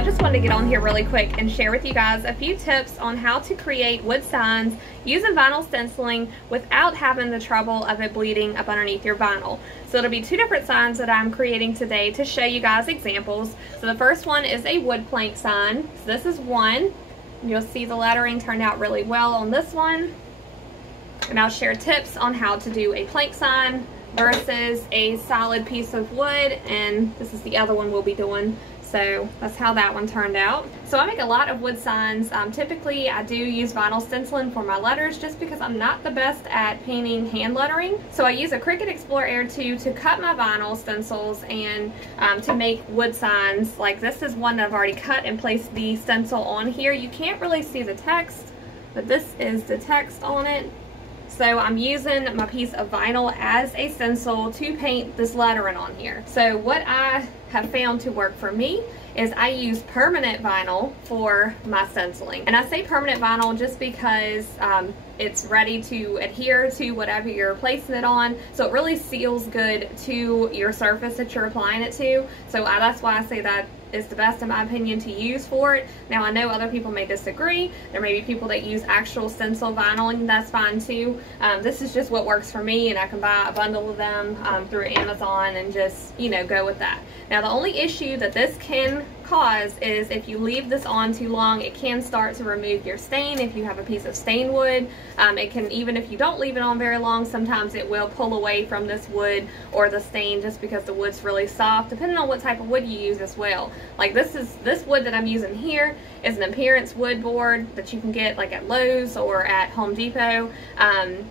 I just wanted to get on here really quick and share with you guys a few tips on how to create wood signs using vinyl stenciling without having the trouble of it bleeding up underneath your vinyl. So it'll be two different signs that I'm creating today to show you guys examples. So the first one is a wood plank sign. So this is one. You'll see the lettering turned out really well on this one. And I'll share tips on how to do a plank sign versus a solid piece of wood, and this is the other one we'll be doing. So that's how that one turned out. So I make a lot of wood signs. Typically I do use vinyl stenciling for my letters just because I'm not the best at painting hand lettering. So I use a Cricut Explore Air 2 to cut my vinyl stencils and to make wood signs. Like this is one that I've already cut and placed the stencil on here. You can't really see the text, but this is the text on it. So I'm using my piece of vinyl as a stencil to paint this lettering on here. So what I have found to work for me is I use permanent vinyl for my stenciling. And I say permanent vinyl just because it's ready to adhere to whatever you're placing it on. So it really seals good to your surface that you're applying it to. So that's why I say that is the best in my opinion to use for it. Now I know other people may disagree. There may be people that use actual stencil vinyl, and that's fine too. This is just what works for me, and I can buy a bundle of them through Amazon and just, you know, go with that. Now the only issue that this can cause is if you leave this on too long, it can start to remove your stain. If you have a piece of stained wood, it can, even if you don't leave it on very long, sometimes it will pull away from this wood or the stain just because the wood's really soft, depending on what type of wood you use as well. Like this wood that I'm using here is an appearance wood board that you can get like at Lowe's or at Home Depot.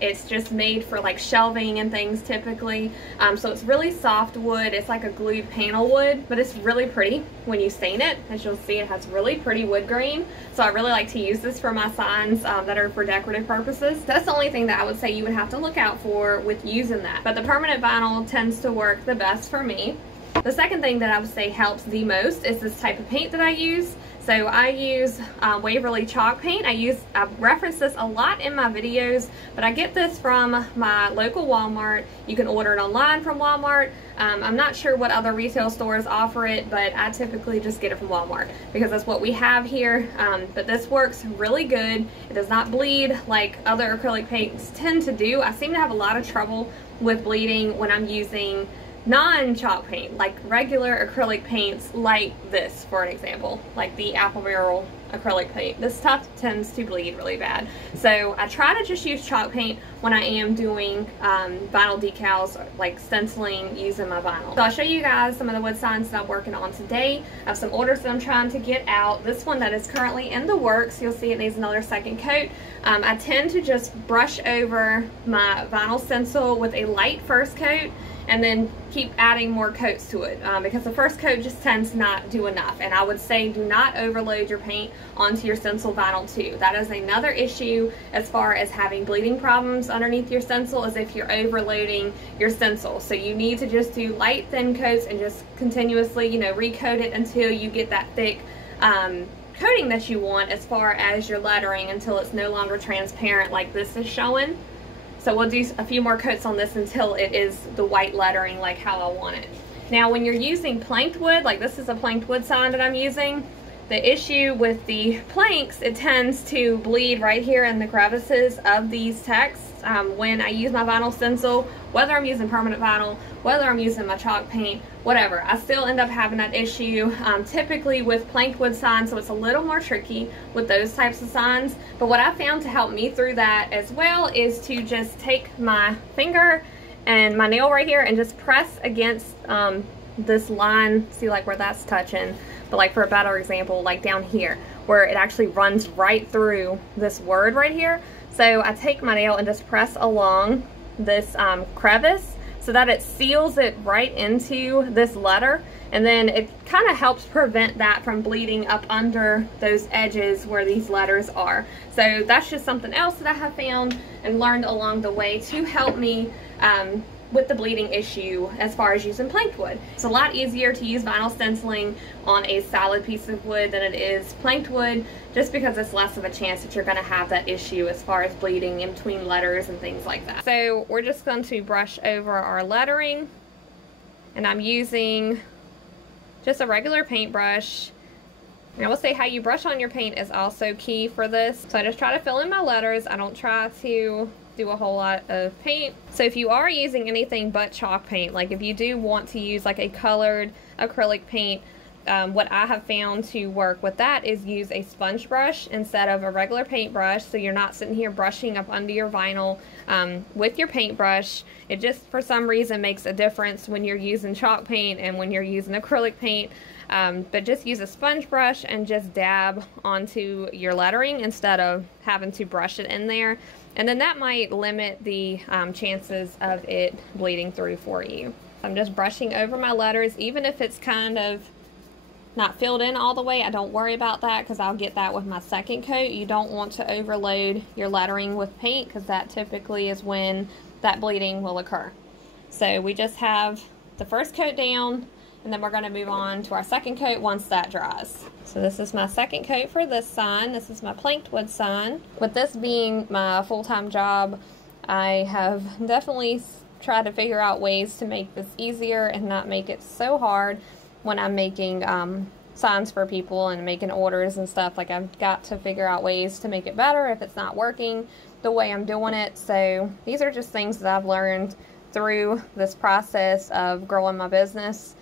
It's just made for like shelving and things typically. So it's really soft wood. It's like a glued panel wood, but it's really pretty when you stain it. As you'll see, it has really pretty wood grain. So I really like to use this for my signs that are for decorative purposes. That's the only thing that I would say you would have to look out for with using that. But the permanent vinyl tends to work the best for me. The second thing that I would say helps the most is this type of paint that I use. So I use Waverly chalk paint. I reference this a lot in my videos, but I get this from my local Walmart. You can order it online from Walmart. I'm not sure what other retail stores offer it, but I typically just get it from Walmart because that's what we have here. But this works really good. It does not bleed like other acrylic paints tend to do. I seem to have a lot of trouble with bleeding when I'm using non-chalk paint, like regular acrylic paints like this, for an example, like the apple barrel acrylic paint. This stuff tends to bleed really bad. So I try to just use chalk paint when I am doing vinyl decals, like stenciling using my vinyl. So I'll show you guys some of the wood signs that I'm working on today. I have some orders that I'm trying to get out. This one that is currently in the works, you'll see it needs another second coat. I tend to just brush over my vinyl stencil with a light first coat and then keep adding more coats to it because the first coat just tends to not do enough. And I would say do not overload your paint onto your stencil vinyl too. That is another issue as far as having bleeding problems underneath your stencil, is if you're overloading your stencil. So you need to just do light thin coats and just continuously, you know, recoat it until you get that thick coating that you want as far as your lettering, until it's no longer transparent like this is showing. So we'll do a few more coats on this until it is the white lettering like how I want it. Now when you're using planked wood, like this is a planked wood sign that I'm using, the issue with the planks, it tends to bleed right here in the crevices of these texts. When I use my vinyl stencil, whether I'm using permanent vinyl, whether I'm using my chalk paint, whatever, I still end up having that issue typically with planked wood signs, so it's a little more tricky with those types of signs. But what I found to help me through that as well is to just take my finger and my nail right here and just press against this line, see like where that's touching, but like for a better example, like down here where it actually runs right through this word right here. So I take my nail and just press along this crevice so that it seals it right into this letter, and then it kind of helps prevent that from bleeding up under those edges where these letters are. So that's just something else that I have found and learned along the way to help me with the bleeding issue as far as using planked wood. It's a lot easier to use vinyl stenciling on a solid piece of wood than it is planked wood, just because it's less of a chance that you're going to have that issue as far as bleeding in between letters and things like that. So we're just going to brush over our lettering, and I'm using just a regular paintbrush, And I will say how you brush on your paint is also key for this. So I just try to fill in my letters. I don't try to do a whole lot of paint. So if you are using anything but chalk paint, like if you do want to use like a colored acrylic paint, what I have found to work with that is use a sponge brush instead of a regular paintbrush, so you're not sitting here brushing up under your vinyl with your paintbrush. It just for some reason makes a difference when you're using chalk paint and when you're using acrylic paint. But just use a sponge brush and just dab onto your lettering instead of having to brush it in there. And then that might limit the chances of it bleeding through for you. I'm just brushing over my letters, even if it's kind of not filled in all the way. I don't worry about that because I'll get that with my second coat. You don't want to overload your lettering with paint because that typically is when that bleeding will occur. So we just have the first coat down, and then we're going to move on to our second coat once that dries. So this is my second coat for this sign. This is my planked wood sign. With this being my full-time job, I have definitely tried to figure out ways to make this easier and not make it so hard when I'm making signs for people and making orders and stuff. Like, I've got to figure out ways to make it better if it's not working the way I'm doing it. So these are just things that I've learned through this process of growing my business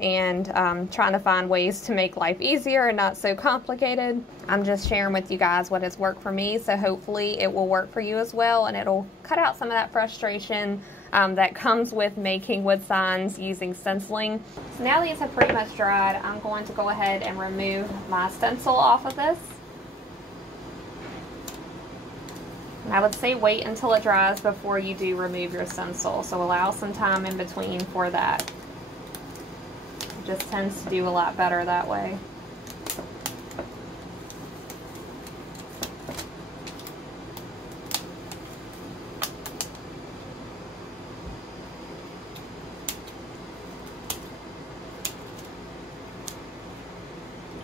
and trying to find ways to make life easier and not so complicated. I'm just sharing with you guys what has worked for me, so hopefully it will work for you as well, and it'll cut out some of that frustration that comes with making wood signs using stenciling. So now these have pretty much dried, I'm going to go ahead and remove my stencil off of this. And I would say wait until it dries before you do remove your stencil, so allow some time in between for that. It just tends to do a lot better that way.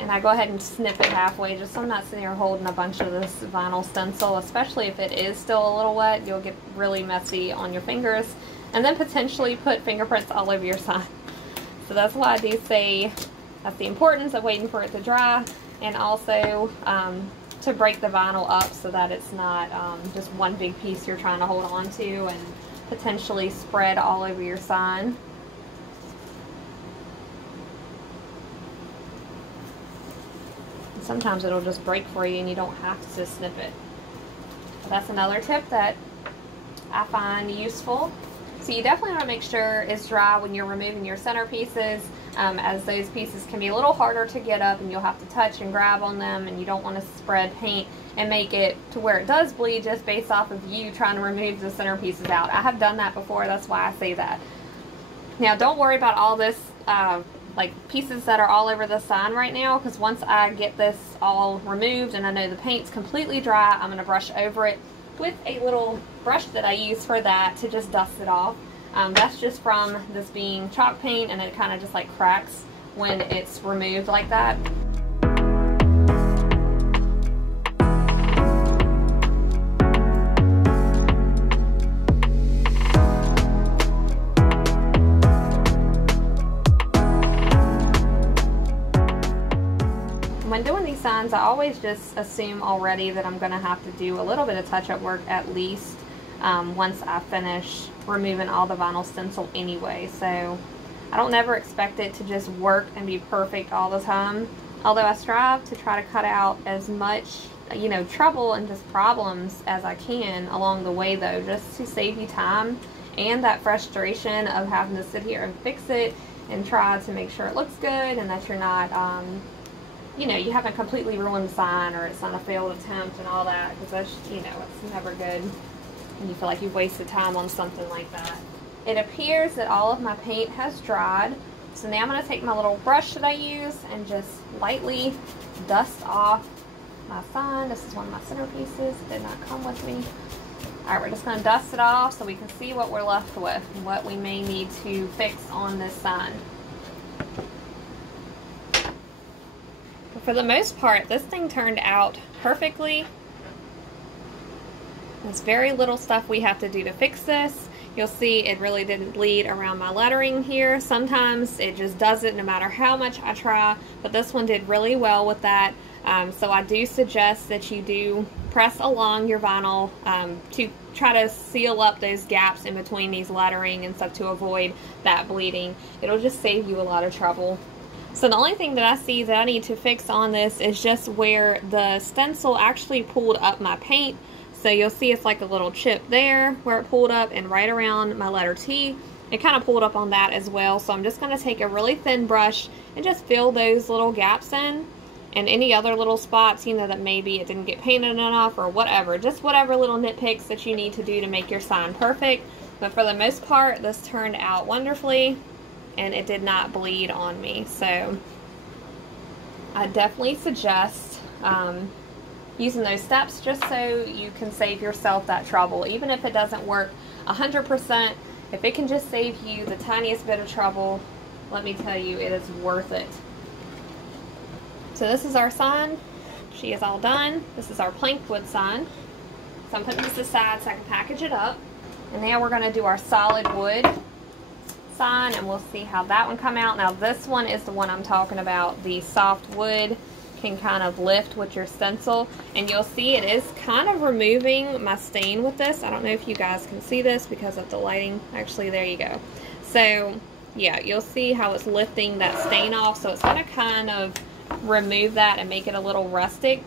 And I go ahead and snip it halfway just so I'm not sitting here holding a bunch of this vinyl stencil, especially if it is still a little wet. You'll get really messy on your fingers and then potentially put fingerprints all over your sign. So that's why I do say that's the importance of waiting for it to dry, and also to break the vinyl up so that it's not just one big piece you're trying to hold on to and potentially spread all over your sign. Sometimes it'll just break for you and you don't have to snip it. But that's another tip that I find useful. So you definitely want to make sure it's dry when you're removing your centerpieces, as those pieces can be a little harder to get up and you'll have to touch and grab on them, and you don't want to spread paint and make it to where it does bleed just based off of you trying to remove the centerpieces out. I have done that before, that's why I say that. Now don't worry about all this like pieces that are all over the sign right now, because once I get this all removed and I know the paint's completely dry, I'm going to brush over it with a little brush that I use for that to just dust it off. That's just from this being chalk paint, and it kind of just like cracks when it's removed like that. When doing these signs, I always just assume already that I'm going to have to do a little bit of touch-up work at least once I finish removing all the vinyl stencil anyway. So I don't never expect it to just work and be perfect all the time. Although I strive to try to cut out as much, you know, trouble and just problems as I can along the way, though, just to save you time and that frustration of having to sit here and fix it and try to make sure it looks good and that you're not you know, you haven't completely ruined the sign or it's not a failed attempt and all that, because that's, you know, it's never good when you feel like you've wasted time on something like that. It appears that all of my paint has dried, so now I'm going to take my little brush that I use and just lightly dust off my sign. This is one of my centerpieces. It did not come with me. Alright, we're just going to dust it off so we can see what we're left with and what we may need to fix on this sign. For the most part, this thing turned out perfectly. There's very little stuff we have to do to fix this. You'll see it really didn't bleed around my lettering here. Sometimes it just doesn't, no matter how much I try, but this one did really well with that. So I do suggest that you do press along your vinyl to try to seal up those gaps in between these lettering and stuff to avoid that bleeding. It'll just save you a lot of trouble. So the only thing that I see that I need to fix on this is just where the stencil actually pulled up my paint. So you'll see it's like a little chip there where it pulled up, and right around my letter T, it kind of pulled up on that as well. So I'm just going to take a really thin brush and just fill those little gaps in, and any other little spots, you know, that maybe it didn't get painted enough or whatever. Just whatever little nitpicks that you need to do to make your sign perfect. But for the most part, this turned out wonderfully, and it did not bleed on me. So I definitely suggest using those steps just so you can save yourself that trouble. Even if it doesn't work 100%, if it can just save you the tiniest bit of trouble, let me tell you, it is worth it. So this is our sign. She is all done. This is our planked wood sign. So I'm putting this aside so I can package it up. And now we're going to do our solid wood sign, and we'll see how that one come out. Now this one is the one I'm talking about. The soft wood can kind of lift with your stencil, and you'll see it is kind of removing my stain with this. I don't know if you guys can see this because of the lighting. Actually, there you go. So yeah, you'll see how it's lifting that stain off. So it's going to kind of remove that and make it a little rustic.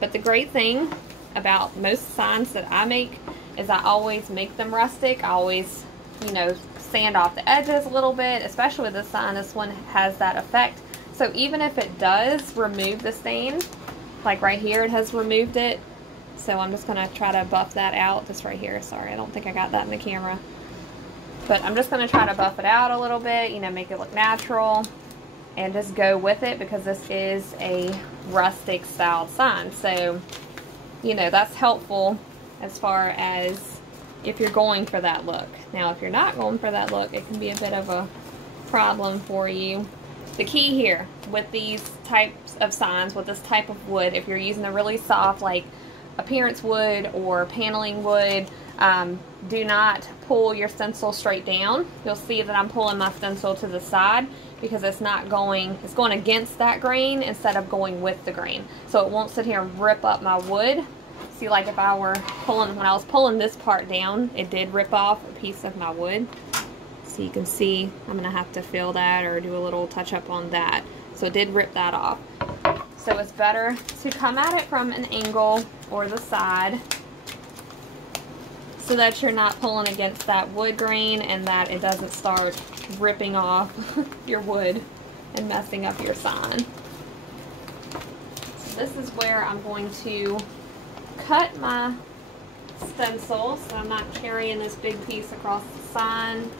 But the great thing about most signs that I make is I always make them rustic. I always, you know, sand off the edges a little bit, especially with this sign. This one has that effect. So even if it does remove the stain, like right here it has removed it. So I'm just going to try to buff that out. This right here, sorry, I don't think I got that in the camera. But I'm just going to try to buff it out a little bit, you know, make it look natural. And just go with it, because this is a rustic styled sign. So, you know, that's helpful as far as if you're going for that look. Now, if you're not going for that look, it can be a bit of a problem for you. The key here with these types of signs, with this type of wood, if you're using a really soft, like appearance wood or paneling wood, do not pull your stencil straight down. You'll see that I'm pulling my stencil to the side because it's going against that grain instead of going with the grain. So it won't sit here and rip up my wood. See, like if I were pulling, when I was pulling this part down, it did rip off a piece of my wood. So you can see I'm gonna have to fill that or do a little touch up on that. So it did rip that off. So it's better to come at it from an angle or the side, so that you're not pulling against that wood grain and that it doesn't start ripping off your wood and messing up your sign. So this is where I'm going to cut my stencil, so I'm not carrying this big piece across the sign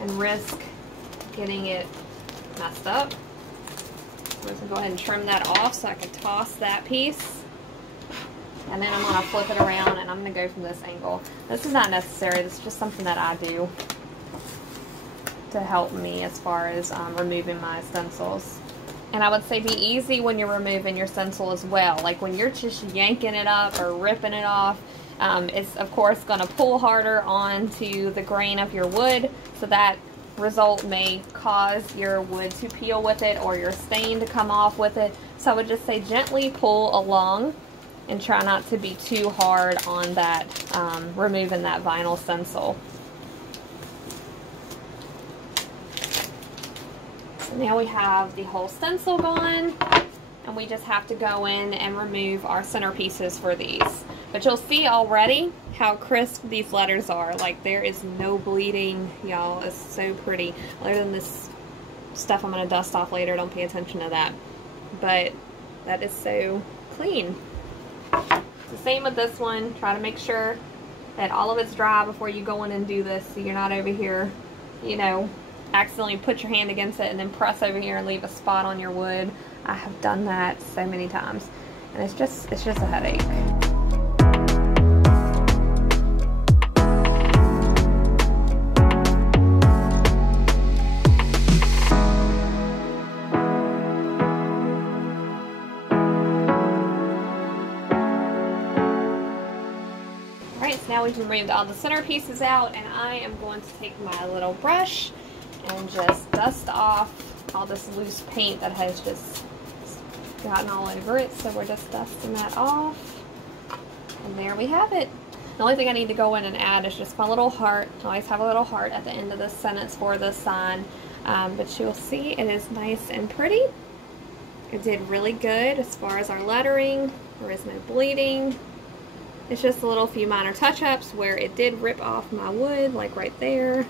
and risk getting it messed up. So I'm just going to go ahead and trim that off so I can toss that piece. And then I'm going to flip it around, and I'm going to go from this angle. This is not necessary. This is just something that I do to help me as far as removing my stencils. And I would say be easy when you're removing your stencil as well. Like when you're just yanking it up or ripping it off, it's of course going to pull harder onto the grain of your wood. So that result may cause your wood to peel with it or your stain to come off with it. So I would just say gently pull along and try not to be too hard on that, removing that vinyl stencil. So now we have the whole stencil gone, and we just have to go in and remove our centerpieces for these. But you'll see already how crisp these letters are. Like, there is no bleeding, y'all. It's so pretty. Other than this stuff I'm going to dust off later, don't pay attention to that. But that is so clean. The same with this one. Try to make sure that all of it's dry before you go in and do this, so you're not over here, you know, accidentally put your hand against it and then press over here and leave a spot on your wood. I have done that so many times, and it's just a headache. Now we we've removed all the center pieces out, and I am going to take my little brush and just dust off all this loose paint that has just gotten all over it. So we're just dusting that off, and there we have it. The only thing I need to go in and add is just my little heart. I always have a little heart at the end of this sentence for this sign, but you'll see it is nice and pretty. It did really good as far as our lettering. There is no bleeding. It's just a little few minor touch-ups where it did rip off my wood, like right there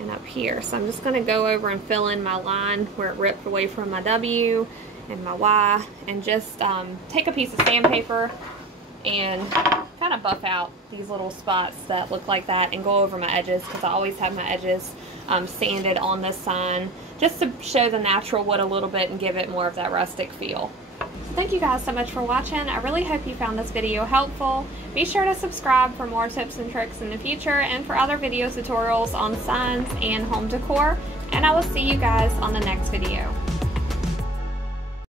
and up here. So I'm just going to go over and fill in my line where it ripped away from my W and my Y, and just take a piece of sandpaper and kind of buff out these little spots that look like that, and go over my edges, because I always have my edges sanded on this sign just to show the natural wood a little bit and give it more of that rustic feel. Thank you guys so much for watching. I really hope you found this video helpful. Be sure to subscribe for more tips and tricks in the future, and for other video tutorials on signs and home decor, and I will see you guys on the next video.